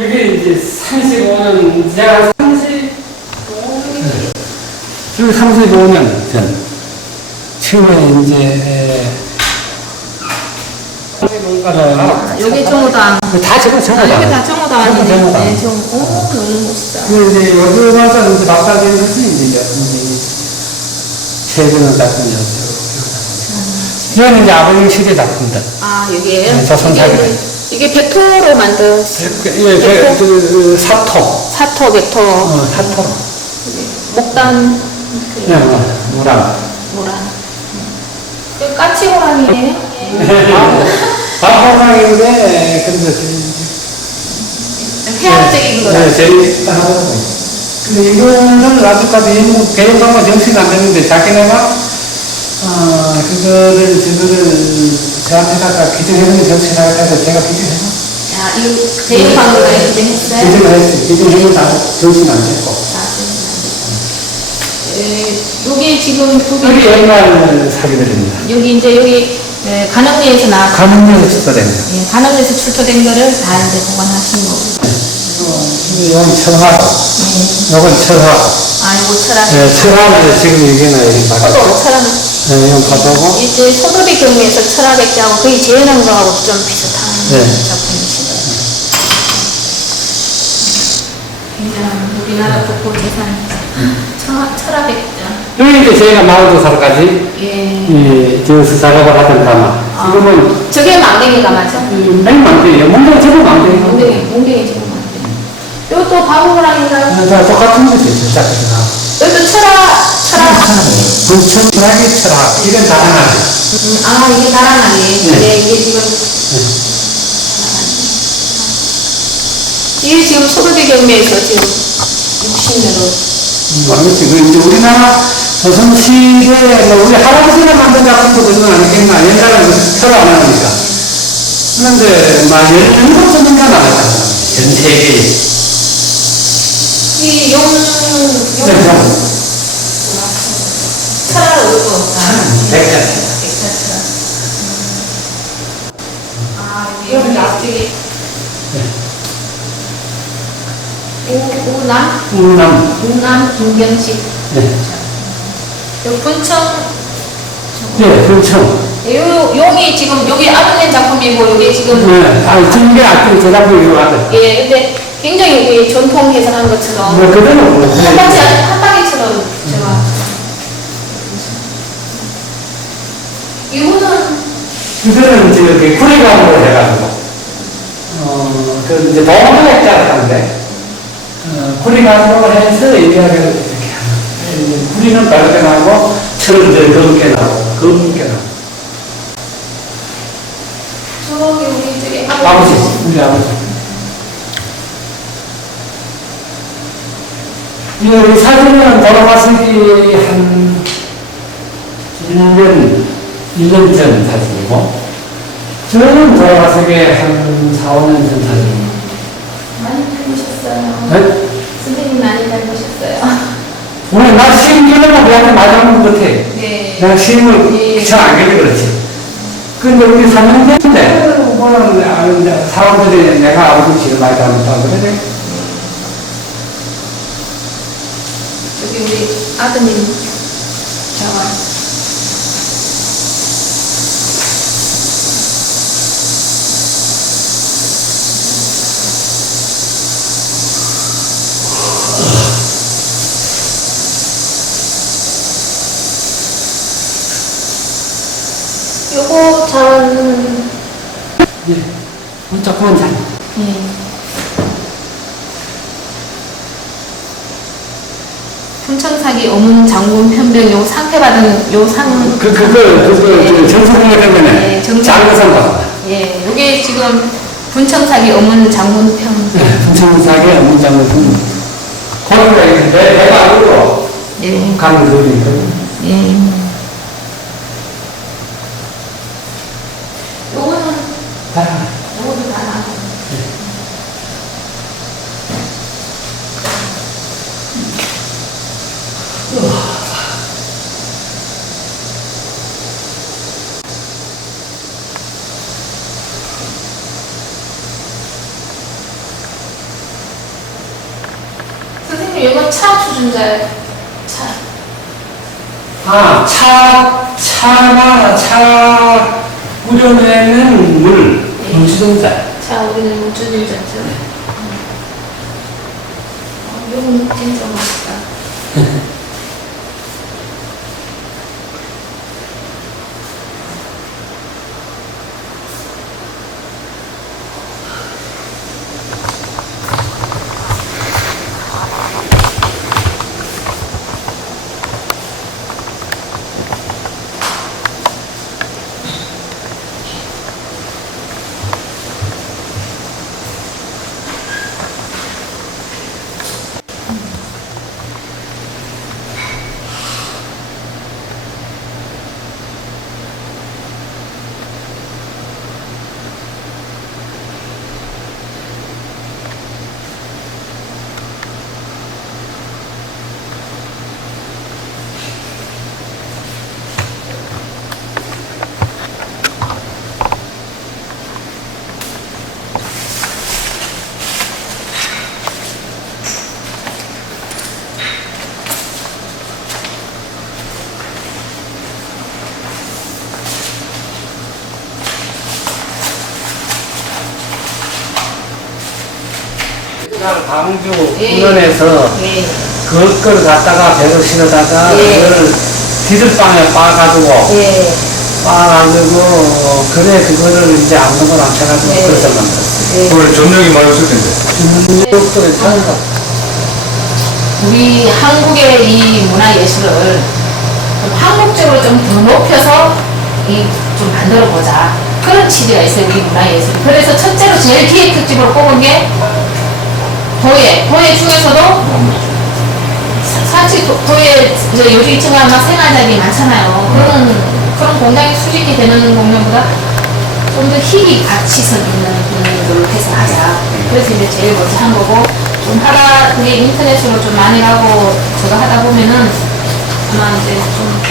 여기 이제 35년, 제가 35년, 여기 35년 전. 처음에 이제, 뭔가를 여기 정우당. 다 저거 아. 여기 다 정우당이네. 정우당. 네, 정, 오, 너무 멋있다. 그 이제 요즘 와서 이제 막다된 것이 이제 이제 최근의 작품이었죠. 이거는 이제 아버님 시대 작품들. 아, 여기에요? 네, 조선 이게, 사기들. 이게 백토로 만든 예, 그, 그, 사토. 사토, 백토, 어, 사토. 목단, 예, 어, 무랑. 뭐라. 그 까치호랑이에요? 바보랑인데, 근데 해학적인 거라. 네, 재밌다 하더라고요. 근데 이거는 아직까지 인국 개인방과 정신이 안 되는데 자기네가 어, 그거를 저거를 저한테 다가 기증해주는 정신을 해서 제가 기증해서 야, 이 대인방으로 이렇게 했어요? 기증을 했어요. 기증해서 아직 정신 안 됐고. 아, 에, 여기 지금 두 개. 여기 옛날 사기들입니다. 여기 이제 여기 에, 간흥리에서 나 가문에서 출소됩니다. 예, 간흥에서 출토된 거를 다 이제 보관하신 거고. 이건 철화, 예. 이건 철화. 아, 이거 철학. 네, 철화는 지금 이게는 이렇게 저도 받았고, 철학. 네, 이건 받았고, 이제 소도비 경매에서 철학백자하고 거의 재현한 거하고 좀 비슷한 네. 작품이시네요. 우리나라 국보 재산 철학, 철학백자. 여기 이제 저희가 마을도사까지 예. 이 지어서 작업을 하던 가마. 지금은 저게 망댕이가 맞아? 맹망대예요. 뭔가 저거 망대. 몽댕이, 몽댕이 지금 망댕이. 이것도 바보호랑인가요? 다 똑같은 거지, 진짜. 이것도 철학, 철학. 불천 철학이 철학. 이건 다양하지. 음, 아, 이게 다랑아리. 네. 네. 이게 지금. 이게 지금 소도비 경매에서 지금 60년으로. 그렇지. 그 이제 우리나라 조선 시대에 뭐 우리 할아버지가 만든 작품도 그건 아니겠나. 옛날에 그 철학 안 하니까. 그런데 막 열일곱 전문가 나왔잖아. 전 세계에. 이 용, 용. 네, 용. 철학 의도. 백자. 백자철. 아, 여기 앞쪽에. 오, 오남? 우남. 오남 김경식. 네. 요 분청. 네, 불청. 요, 용이 지금, 여기 아드님 작품이고, 여기 지금. 네. 아, 아끼는 제작품이 이거 아들. 예, 근데 굉장히 우리 전통 해석한 것처럼. 뭐, 그대로 뭐. 한 번째 한방 이거는 그거는 이제 이렇게 구리감으로 해가지고, 어, 그 이제 동물학자를 하는데, 어, 구리감으로 해서 이야기를 이렇게 하는. 구리는 밝게 나오고, 철은 이제 검게 나오고, 검게 나오고. 저기 우리 저기 아버지, 우리 아버지. 이 사진은 돌아가시기 한 1년, 1년 전 사진이고, 저는 돌아가시기 한 4, 5년 전 사진이고, 많이 닮으셨어요. 네? 선생님 많이 닮으셨어요. 오늘 나 시험 기념하고 내한테 맞아본 것 같아. 네. 내가 시험을 예. 잘안 가게 그렇지. 근데 우리 3년 됐는데, 뭐는, 아, 이제 사람들이 내가 아버지 지를 많이 닮았다고 그래. 저기 우리 아드님 저와 요거 전 예. 조금만 잘. 예. 품청사기 어문 장군 편병 요 상패 받은 요상 그, 그거, 그거, 정성공회 때문에 네, 정성. 장거상 받았다. 예, 요게 지금 분청사기 어문 장군 편 정성사게 문장을 좀. 그러니까 이게 내, 내가 알고 예, 가는 있거든. 예. 요거는 다. 요거도 다 나. 이건 차 주전자 차. 아, 차, 차나 차 우려내는 물, 물주전자. 자, 우리는 물주전자죠. 어, 이건 진짜 맛있다. 옛날 광주 예. 운원에서 예. 그걸 갖다가 배로 실어다가 예. 그걸 디들방에 빠가지고 예. 빠가지고 그래 그거를 이제 안동을 안 쳐가지고 예. 그래서 만들었어요. 예. 원래 전력이 많이 없을 텐데. 중국도 사는가 우리 한국의 이 문화예술을 좀 한국적으로 좀 더 높여서 이 좀 만들어 보자. 그런 취지가 있어요, 우리 문화예술. 그래서 첫째로 제일 기획 특집으로 꼽은 게 도예. 도예 중에서도 사- 사실 도, 도예 이제 요즘 이 친구가 막 생활작이 많잖아요. 그런 그런 공장이 수직이 되는 공장보다 좀더 힘이 가치성 있는 걸로 해서 하자. 그래서 이제 제일 먼저 한 거고, 좀 하다, 그게 인터넷으로 좀 많이 가고, 저거 하다 보면은, 아마 이제 좀,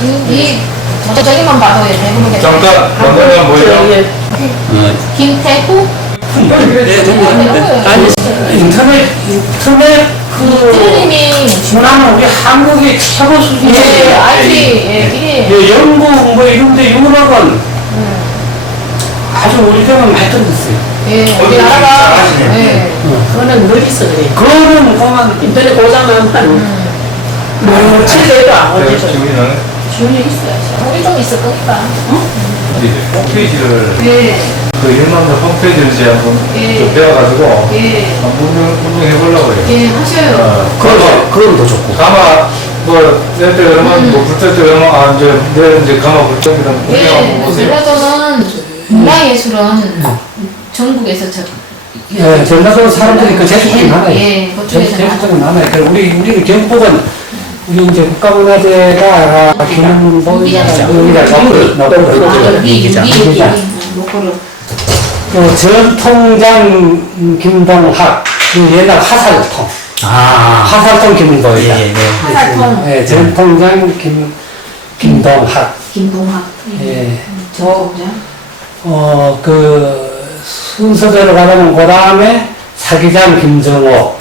그, 이, 이 전적인만 봐도 예, 대부분 게 잠깐, 잠깐만 보이죠? 김태후? 아니 인터넷 인터넷 그 문화는 우리 한국이 최고 예, 수준이에요. IT, 예, 피디. 예, 영국 뭐 이런데 유럽은 아주 우리 때는 많이 떨어졌어요. 예, 우리나라가. 예. 그거는 늘 있어 그래. 그거는 그만 인터넷 고장은 한 뭐, 칠레도 안 네, 어디서. 지훈이는 지원이 있어야죠. 우리 좀 있을 거니까. 이제 홈페이지를 예, 그 1만 명 홈페이지를 이제 한번 예. 좀 배워가지고 예, 한번 운영, 운영해 보려고 해요. 예, 하셔요. 어, 그건 그건 더 좋고. 가마 뭐 내일 때 그러면 음. 뭐 불때 때 그러면 아 이제 내일 이제 가마 불때 그럼 예, 운영하고 보세요. 전라도는 문화예술은 전국에서 저, 예, 전라도 사람들이 그 많아요. 예, 그쪽에서 제주도에 많아요. 그래서 우리 우리는 경북은 우리 이제 국가문화재가 김보이자 우리가 너무 아, 너무 여기, 기자. 여기, 여기, 요거를. 그 전통장 김동학 그 옛날 화살통 아, 화살통 김보이자. 예, 예. 화살통. 예, 전통장 김 김동학. 김동학. 예. 저, 어, 그, 순서대로 가면 그 다음에 사기장 김정호,